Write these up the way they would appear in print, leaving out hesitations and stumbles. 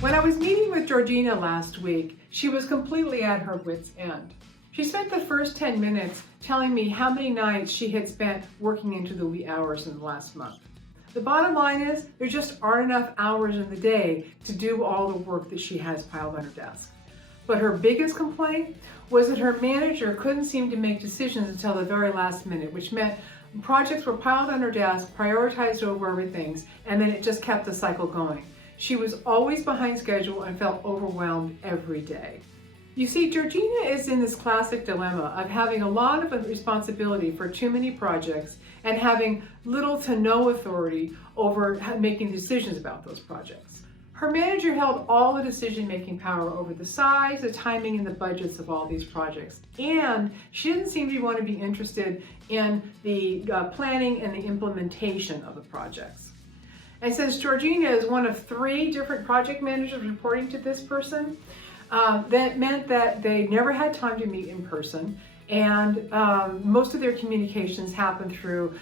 When I was meeting with Georgina last week, she was completely at her wit's end. She spent the first 10 minutes telling me how many nights she had spent working into the wee hours in the last month. The bottom line is, there just aren't enough hours in the day to do all the work that she has piled on her desk. But her biggest complaint was that her manager couldn't seem to make decisions until the very last minute, which meant projects were piled on her desk, prioritized over everything, and then it just kept the cycle going. She was always behind schedule and felt overwhelmed every day. You see, Georgina is in this classic dilemma of having a lot of responsibility for too many projects and having little to no authority over making decisions about those projects. Her manager held all the decision-making power over the size, the timing, and the budgets of all these projects. And she didn't seem to want to be interested in the planning and the implementation of the projects. And since Georgina is one of 3 different project managers reporting to this person, that meant that they never had time to meet in person, and most of their communications happened through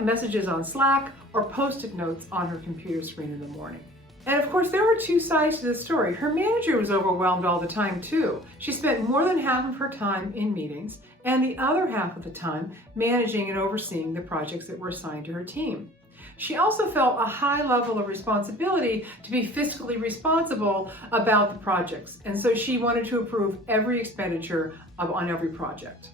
messages on Slack or Post-it notes on her computer screen in the morning. And of course, there were 2 sides to the story. Her manager was overwhelmed all the time too. She spent more than half of her time in meetings and the other half of the time managing and overseeing the projects that were assigned to her team. She also felt a high level of responsibility to be fiscally responsible about the projects, and so she wanted to approve every expenditure on every project.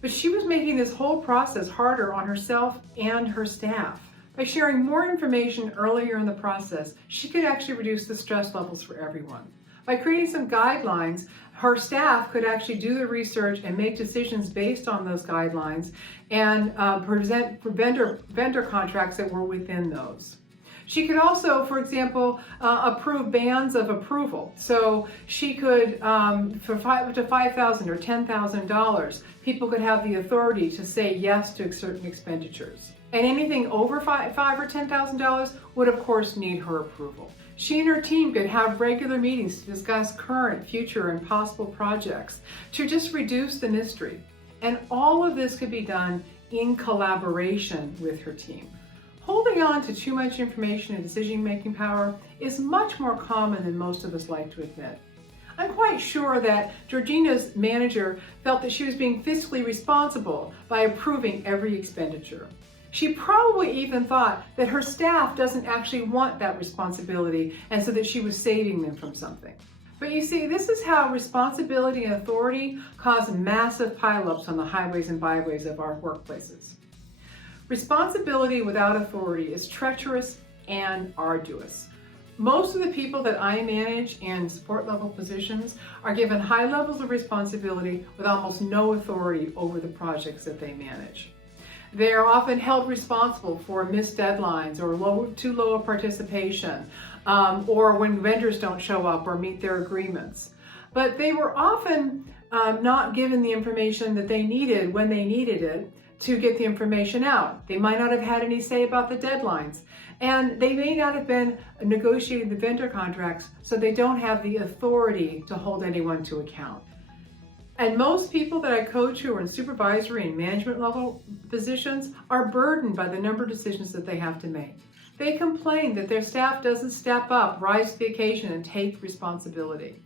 But she was making this whole process harder on herself and her staff. By sharing more information earlier in the process, she could actually reduce the stress levels for everyone. By creating some guidelines, her staff could actually do the research and make decisions based on those guidelines and present vendor contracts that were within those. She could also, for example, approve bands of approval. So she could, for up to $5,000 or $10,000, people could have the authority to say yes to certain expenditures. And anything over $5,000 or $10,000 would, of course, need her approval. She and her team could have regular meetings to discuss current, future, and possible projects to just reduce the mystery. And all of this could be done in collaboration with her team. Holding on to too much information and decision-making power is much more common than most of us like to admit. I'm quite sure that Georgina's manager felt that she was being fiscally responsible by approving every expenditure. She probably even thought that her staff doesn't actually want that responsibility, and so that she was saving them from something. But you see, this is how responsibility and authority cause massive pileups on the highways and byways of our workplaces. Responsibility without authority is treacherous and arduous. Most of the people that I manage in support level positions are given high levels of responsibility with almost no authority over the projects that they manage. They are often held responsible for missed deadlines or too low a participation, or when vendors don't show up or meet their agreements. But they were often not given the information that they needed when they needed it to get the information out. They might not have had any say about the deadlines, and they may not have been negotiating the vendor contracts, so they don't have the authority to hold anyone to account. And most people that I coach who are in supervisory and management level positions are burdened by the number of decisions that they have to make. They complain that their staff doesn't step up, rise to the occasion, and take responsibility.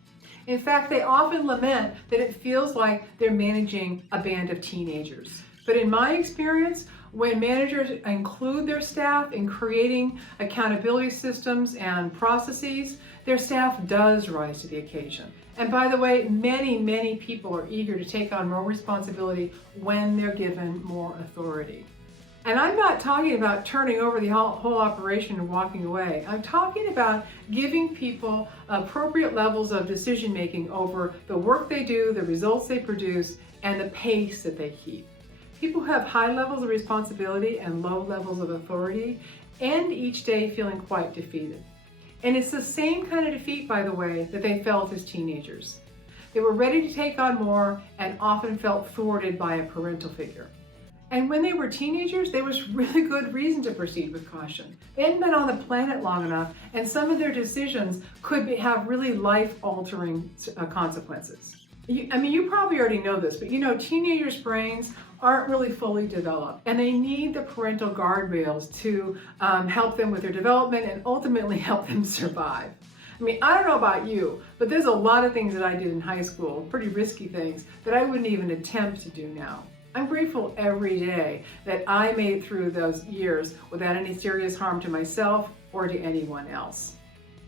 In fact, they often lament that it feels like they're managing a band of teenagers. But in my experience, when managers include their staff in creating accountability systems and processes, their staff does rise to the occasion. And by the way, many people are eager to take on more responsibility when they're given more authority. And I'm not talking about turning over the whole operation and walking away. I'm talking about giving people appropriate levels of decision making over the work they do, the results they produce, and the pace that they keep. People who have high levels of responsibility and low levels of authority end each day feeling quite defeated. And it's the same kind of defeat, by the way, that they felt as teenagers. They were ready to take on more and often felt thwarted by a parental figure. And when they were teenagers, there was really good reason to proceed with caution. They hadn't been on the planet long enough, and some of their decisions could have really life-altering consequences. You probably already know this, but teenagers' brains aren't really fully developed, and they need the parental guardrails to help them with their development and ultimately help them survive. I mean, I don't know about you, but there's a lot of things that I did in high school, pretty risky things, that I wouldn't even attempt to do now. I'm grateful every day that I made it through those years without any serious harm to myself or to anyone else.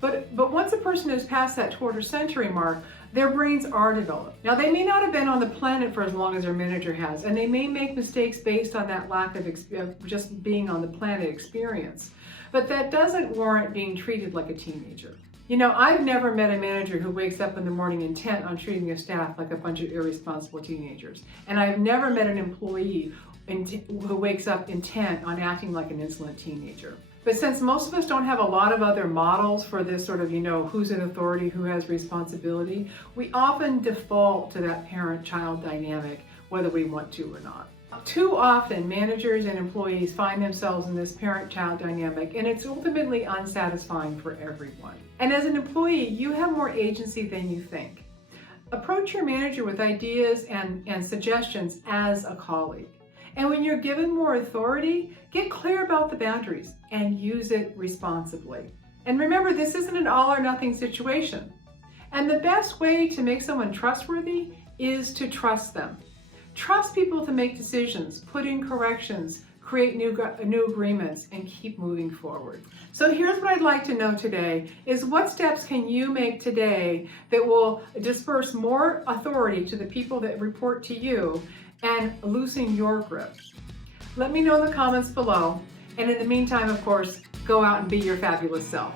But once a person has passed that quarter century mark, their brains are developed. Now, they may not have been on the planet for as long as their manager has, and they may make mistakes based on that lack of just being on the planet experience. But that doesn't warrant being treated like a teenager. You know, I've never met a manager who wakes up in the morning intent on treating their staff like a bunch of irresponsible teenagers. And I've never met an employee who wakes up intent on acting like an insolent teenager. But since most of us don't have a lot of other models for this sort of, who's in authority, who has responsibility, we often default to that parent-child dynamic, whether we want to or not. Too often, managers and employees find themselves in this parent-child dynamic, and it's ultimately unsatisfying for everyone. And as an employee, you have more agency than you think. Approach your manager with ideas and suggestions as a colleague. And when you're given more authority, get clear about the boundaries and use it responsibly. And remember, this isn't an all or nothing situation. And the best way to make someone trustworthy is to trust them. Trust people to make decisions, put in corrections, create new agreements, and keep moving forward. So here's what I'd like to know today is what steps can you make today that will disperse more authority to the people that report to you and loosen your grip? Let me know in the comments below. And in the meantime, of course, go out and be your fabulous self.